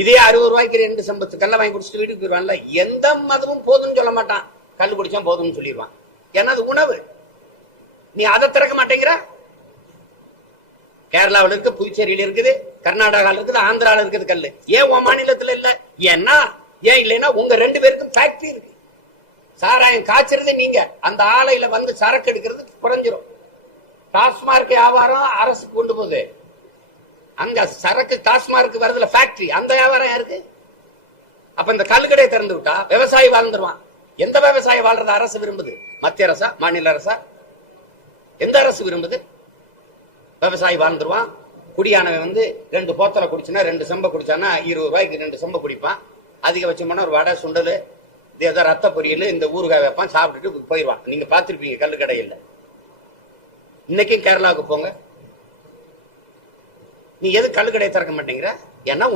இதே 60 ரூபாய்க்கு 2 சம்பத்து கல்ல வாங்கி குடிச்சிட்டு வீட்டுக்கு போயிடுவான்ல. எந்த மதமும் போதும்னு சொல்ல மாட்டான், கல்லு குடிச்சா போதும்னு சொல்லிடுவான். ஏன்னா அது உணவு. நீ அதை திறக்க மாட்டேங்கிற. கேரளாவில் இருக்கு, புதுச்சேரியில இருக்குது, கர்நாடகாவில் இருக்குது, ஆந்திராவில் இருக்குது கல்லு. ஏன் உன் மாநிலத்தில் இல்ல? ஏன்னா ஏன் இல்லைன்னா உங்க 2 பேருக்கும் ஃபேக்டரி இருக்கு. சாராயம் காய்ச்சறது நீங்க, அந்த ஆலையில வந்து சரக்கு எடுக்கிறது குறைஞ்சிரும். டாஸ்மார்க் வியாபாரம் அரசு கொண்டு போகுது, அங்க சரக்கு டாஸ்மார்க் வரதுல ஃபேக்டரி, அந்த வியாபாரம் யாருக்கு? அப்ப இந்த கல்லுக்கடையை திறந்து விட்டா விவசாயி வாழ்ந்துருவான். எந்த விவசாயி வாழ்றத அரசு விரும்புது? மத்திய அரசா, மாநில அரசா? எந்த அரசு விரும்புது? விவசாயி வாழ்ந்துருவான். குடியானவன் வந்து 2 போத்தலை குடிச்சுனா 2 செம்ப குடிச்சானா 20 ரூபாய்க்கு 2 செம்ப குடிப்பான். அதிகபட்சமான ஒரு வடை, சுண்டல், ஏதோ ரத்த பொரியல், இந்த ஊறுகாய் வைப்பான், சாப்பிட்டுட்டு போயிடுவான். நீங்க பார்த்திருப்பீங்க கல்லு கடையில். இன்னைக்கும் கேரளாவுக்கு போங்க, நீ எது கல்லு கடையை திறக்க மாட்டேங்கிற? ஏன்னா